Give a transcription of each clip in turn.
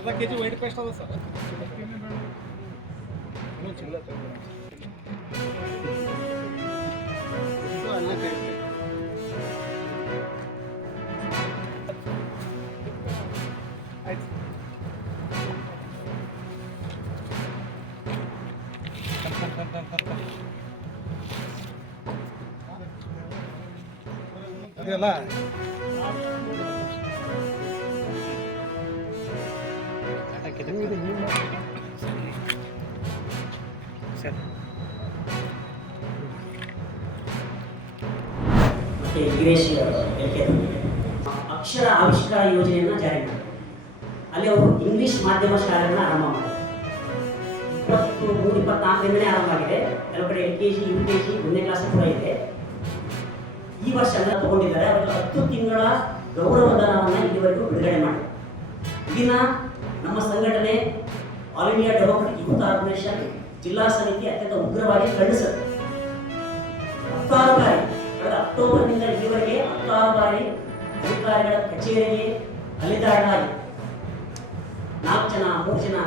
ಅರ್ಧ KG white paste ಅದ sir. ಅದೆಲ್ಲ ಮತ್ತೆ ವೀರೇಶ್ ಅಕ್ಷರ ಆವಿಷ್ಕಾರ ಯೋಜನೆಯನ್ನು ಜಾರಿ ಮಾಡಿದರು. ಅಲ್ಲಿ ಅವರು ಇಂಗ್ಲಿಷ್ ಮಾಧ್ಯಮ ಶಾಲೆಗಳನ್ನ ಆರಂಭ ಮಾಡಿದರು. 23-24 ಆರಂಭ ಆಗಿದೆ. ಕೆಲವು ಕಡೆ LKG, UKG, 1ನೇ ಕ್ಲಾಸ್ ಕೂಡ ಇದೆ. ಈ ವರ್ಷ ಎಲ್ಲ ತಗೊಂಡಿದ್ದಾರೆ. ಅವರಿಗೆ 10 ತಿಂಗಳ ಗೌರವಧನವನ್ನು ಇಲ್ಲಿವರೆಗೂ ಬಿಡುಗಡೆ ಮಾಡಿದರು. ಇದನ್ನ ನಮ್ಮ ಸಂಘಟನೆ All India Democratic Youth Organisation ಜಿಲ್ಲಾ ಸಮಿತಿ ಅತ್ಯಂತ ಉಗ್ರವಾಗಿ ಖಂಡಿಸುತ್ತೆ. 16 ಬಾರಿ ಕಳೆದ ಅಕ್ಟೋಬರ್ನಿಂದ ಇಲ್ಲಿವರೆಗೆ 16 ಬಾರಿ ಅಧಿಕಾರಿಗಳ ಕಚೇರಿಗೆ ಅಲಿದಾಡಲಾಗಿದೆ. 4 ಜನ 3 ಜನ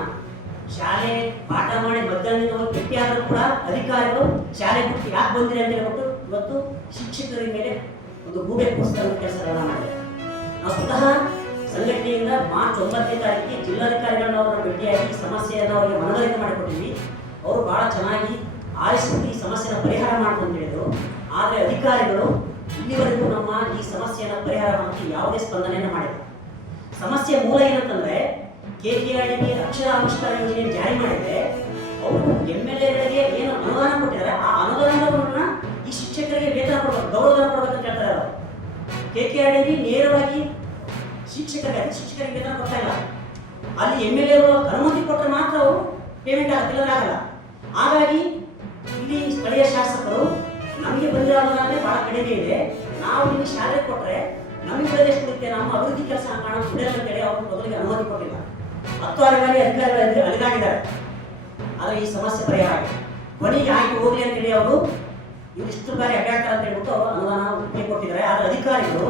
ಶಾಲೆ ಪಾಠ ಮಾಡಿ ಮಧ್ಯಾಹ್ನದಿಂದ ಭೇಟಿಯಾದರೂ ಕೂಡ ಅಧಿಕಾರಿಗಳು ಶಾಲೆ ಬಿಟ್ಟು ಯಾಕೆ ಬಂದಿದೆ ಅಂತ ಹೇಳ್ಬಿಟ್ಟು ಇವತ್ತು ಶಿಕ್ಷಕರ ಮೇಲೆ ಒಂದು ಗೂಬೆ ಪುಸ್ತಕ ಕೆಲಸಗಳನ್ನ ಮಾಡಿದ್ದಾರೆ. ನಾವು ಸ್ವತಃ ಸಂಘಟನೆಯಿಂದ ಮಾರ್ಚ್ 9ನೇ ತಾರೀಕಿಗೆ ಜಿಲ್ಲಾಧಿಕಾರಿಗಳನ್ನ ಅವರನ್ನು ಭೇಟಿಯಾಗಿ ಸಮಸ್ಯೆಯನ್ನು ಅವರಿಗೆ ಮನವರಿಕೆ ಮಾಡಿಕೊಟ್ಟಿದ್ವಿ. ಅವರು ಬಹಳ ಚೆನ್ನಾಗಿ ಆಲಿಸಿಬಿಟ್ಟು ಈ ಸಮಸ್ಯೆನ ಪರಿಹಾರ ಮಾಡ್ಕೊಂಡು ಹೇಳಿದರು. ಆದರೆ ಅಧಿಕಾರಿಗಳು ಇಲ್ಲಿವರೆಗೂ ನಮ್ಮ ಈ ಸಮಸ್ಯೆಯನ್ನು ಪರಿಹಾರ ಮಾಡೋಕ್ಕೆ ಯಾವುದೇ ಸ್ಪಂದನೆಯನ್ನು ಮಾಡಿಲ್ಲ. ಸಮಸ್ಯೆ ಮೂಲ ಏನಂತಂದ್ರೆ KKRDB ಅಕ್ಷರ ಆವಿಷ್ಕಾರ ಯೋಜನೆ ಜಾರಿ ಮಾಡಿದ್ರೆ ಅವರು MLAಗಳಿಗೆ ಏನು ಅನುದಾನ ಕೊಟ್ಟಿದ್ದಾರೆ ಆ ಅನುದಾನವನ್ನ ಈ ಶಿಕ್ಷಕರಿಗೆ ವೇತನ ಕೊಡಬೇಕು, ಗೌರವಧನ ಕೊಡಬೇಕಂತ ಹೇಳ್ತಾರೆ. ಅವರು KKRDB ನೇರವಾಗಿ ಶಿಕ್ಷಕರಿಗೆ ವೇತನ ಕೊಡ್ತಾ ಇಲ್ಲ. ಅಲ್ಲಿ MLAಗಳು ಅನುಮತಿ ಕೊಟ್ಟರೆ ಮಾತ್ರ ಅವರು ಪೇಮೆಂಟ್ ಆಗಲ್ಲ, ಆಗಲ್ಲ. ಹಾಗಾಗಿ ಇಲ್ಲಿ ಸ್ಥಳೀಯ ಶಾಸಕರು ನಮಗೆ ಬಂದಿರೋ ಅನುದಾನ ಬಹಳ ಕಡಿಮೆ ಇದೆ, ನಾವು ಇಲ್ಲಿ ಶಾಲೆ ಕೊಟ್ಟರೆ ನಮಗೆ ಪ್ರದೇಶ ಕೊಡುತ್ತೆ, ನಮ್ಮ ಅಭಿವೃದ್ಧಿ ಕೆಲಸ ಕಾಣ ಬಿಡಲ್ಲ ಅಂತೇಳಿ ಅವರು ಮೊದಲಿಗೆ ಅನುಮತಿ ಕೊಟ್ಟಿಲ್ಲ. 10 ಬಾರಿ ಅಧಿಕಾರಿಗಳಲ್ಲಿ ಅಲಿದಾಡಿದ್ದಾರೆ. ಆದರೆ ಈ ಸಮಸ್ಯೆ ಪರಿಹಾರ ಆಗಿದೆ. ಕೊನೆಗೆ ಆಯ್ಕೆ ಹೋಗ್ಲಿ ಅಂತೇಳಿ ಅವರು ಇವಿಷ್ಟು ಬಾರಿ ಅಡ್ಡಾಡ್ತಾರೆ ಅಂತ ಹೇಳ್ಬಿಟ್ಟು ಅವರು ಅನುದಾನ ಒಪ್ಪಿಗೆ ಕೊಟ್ಟಿದ್ದಾರೆ. ಆದರೆ ಅಧಿಕಾರಿಗಳು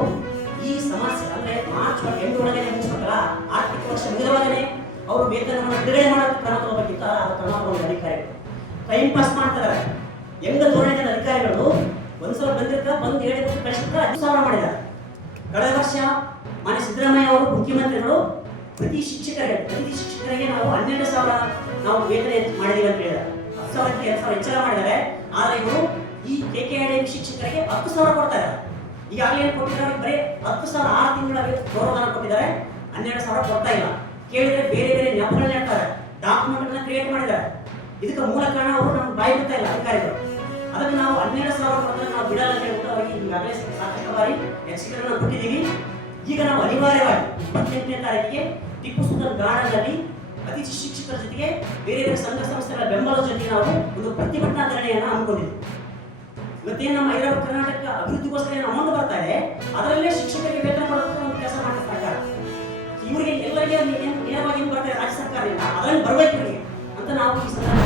ಈ ಸಮಸ್ಯೆ ಅಂದ್ರೆ ಮಾರ್ಚ್ 8 ಒಳಗೆ ಮುಗಿಸ್ಬೇಕಲ್ಲ, ಆರ್ಥಿಕ ವರ್ಷ ಮುಗಿದವಾಗಲೇ ಅವರು ವೇತನವನ್ನು ಬಿಡುಗಡೆ ಮಾಡೋಕ್ಕೆ ಕ್ರಮ ತಗೋಬೇಕಿತ್ತು. ಆ ಕ್ರಮ ತಗೊಂಡ ಅಧಿಕಾರಿಗಳು ಟೈಮ್ ಪಾಸ್ ಮಾಡ್ತಾರೆ. ಹೆಂಗ ಧೋರಣೆ ಅಧಿಕಾರಿಗಳು ಒಂದ್ಸಲ ಬಂದಿರ್ತಾರೆ, ಬಂದು ಹೇಳಿದ್ರು ಕಳಿಸಿದ್ರೆ 10,000 ಮಾಡಿದ್ದಾರೆ. ಕಳೆದ ವರ್ಷ ಮಾನ್ಯ ಸಿದ್ದರಾಮಯ್ಯ ಅವರು ಮುಖ್ಯಮಂತ್ರಿಗಳು ಪ್ರತಿ ಶಿಕ್ಷಕರಿಗೆ ನಾವು 12,000 ನಾವು ವೇತನ ಮಾಡಿದೀವಿ ಅಂತ ಹೇಳಿದ್ದಾರೆ. 10,000ಕ್ಕೆ 2,000 ಹೆಚ್ಚಳ ಮಾಡಿದ್ದಾರೆ. ಆದರೆ ಇವರು ಈ KKRDB ಶಿಕ್ಷಕರಿಗೆ 10,000 ಕೊಡ್ತಾರೆ. ಈಗಾಗಲೇ ಏನು ಕೊಟ್ಟಿದ್ದಾರೆ, ಬರೀ 10,000 6 ತಿಂಗಳ ಗೌರವಧನ ಕೊಟ್ಟಿದ್ದಾರೆ, 12,000 ಕೊಡ್ತಾ ಇಲ್ಲ. ಕೇಳಿದ್ರೆ ಬೇರೆ ಬೇರೆ ನೆಪಗಳನ್ನ ಹೇಳ್ತಾರೆ, ಡಾಕ್ಯುಮೆಂಟ್ಗಳನ್ನ ಕ್ರಿಯೇಟ್ ಮಾಡಿದ್ದಾರೆ. ಇದಕ್ಕೆ ಮೂಲ ಕಾರಣ ಅವರು ನಮ್ಗೆ ಬಾಯಿ ಬಿಡ್ತಾ ಇಲ್ಲ ಅಧಿಕಾರಿಗಳು. ಅದಕ್ಕೆ ನಾವು 12,000 ಕೊಟ್ಟರೆ ನಾವು ಬಿಡಲ್ಲ ಅಂತ ಹೇಳ್ಬಿಟ್ಟು ಅವರಿಗೆ ಈಗಾಗಲೇ ಸಾಕಷ್ಟು ಬಾರಿ ಎಕ್ಸಿಕ್ಯೂಟಿವ್ ಕೊಟ್ಟಿದ್ದೀವಿ. ಈಗ ನಾವು ಅನಿವಾರ್ಯವಾಗಿ 28ನೇ ತಾರೀಕಿಗೆ ಟಿಪ್ಪು ಸುಲ್ತಾನ್ ಗಾರ್ಡನ್ ಅಲ್ಲಿ ಅತಿಥಿ ಶಿಕ್ಷಕರ ಜೊತೆಗೆ ಬೇರೆ ಬೇರೆ ಸಂಘ ಸಂಸ್ಥೆಗಳ ಬೆಂಬಲದ ಜೊತೆಗೆ ನಾವು ಒಂದು ಪ್ರತಿಭಟನಾ ಧರಣಿಯನ್ನು ಹಮ್ಮಿಕೊಂಡಿದ್ವಿ. ಇವತ್ತೇನು ನಮ್ಮ ಹೈದರಾಬಾದ್ ಕರ್ನಾಟಕ ಅಭಿವೃದ್ಧಿಗೋಸ್ಕರ ಏನು ಅಮೌಂಟ್ ಬರ್ತಾ ಇದೆ, ಅದರಲ್ಲೇ ಶಿಕ್ಷಕರಿಗೆ ವೇತನ ಕೊಡೋದಕ್ಕೆ ಒಂದು ಕೆಲಸ ಮಾಡ್ತಾ ಸರ್ಕಾರ. ಇವರಿಗೆ ಎಲ್ಲರಿಗೆ ನೇರವಾಗಿ ಏನು ಬರ್ತಾ ಇದೆ ರಾಜ್ಯ ಸರ್ಕಾರದಿಂದ, ಅದರಲ್ಲಿ ಬರಬೇಕು ಅಂತ ನಾವು ಈ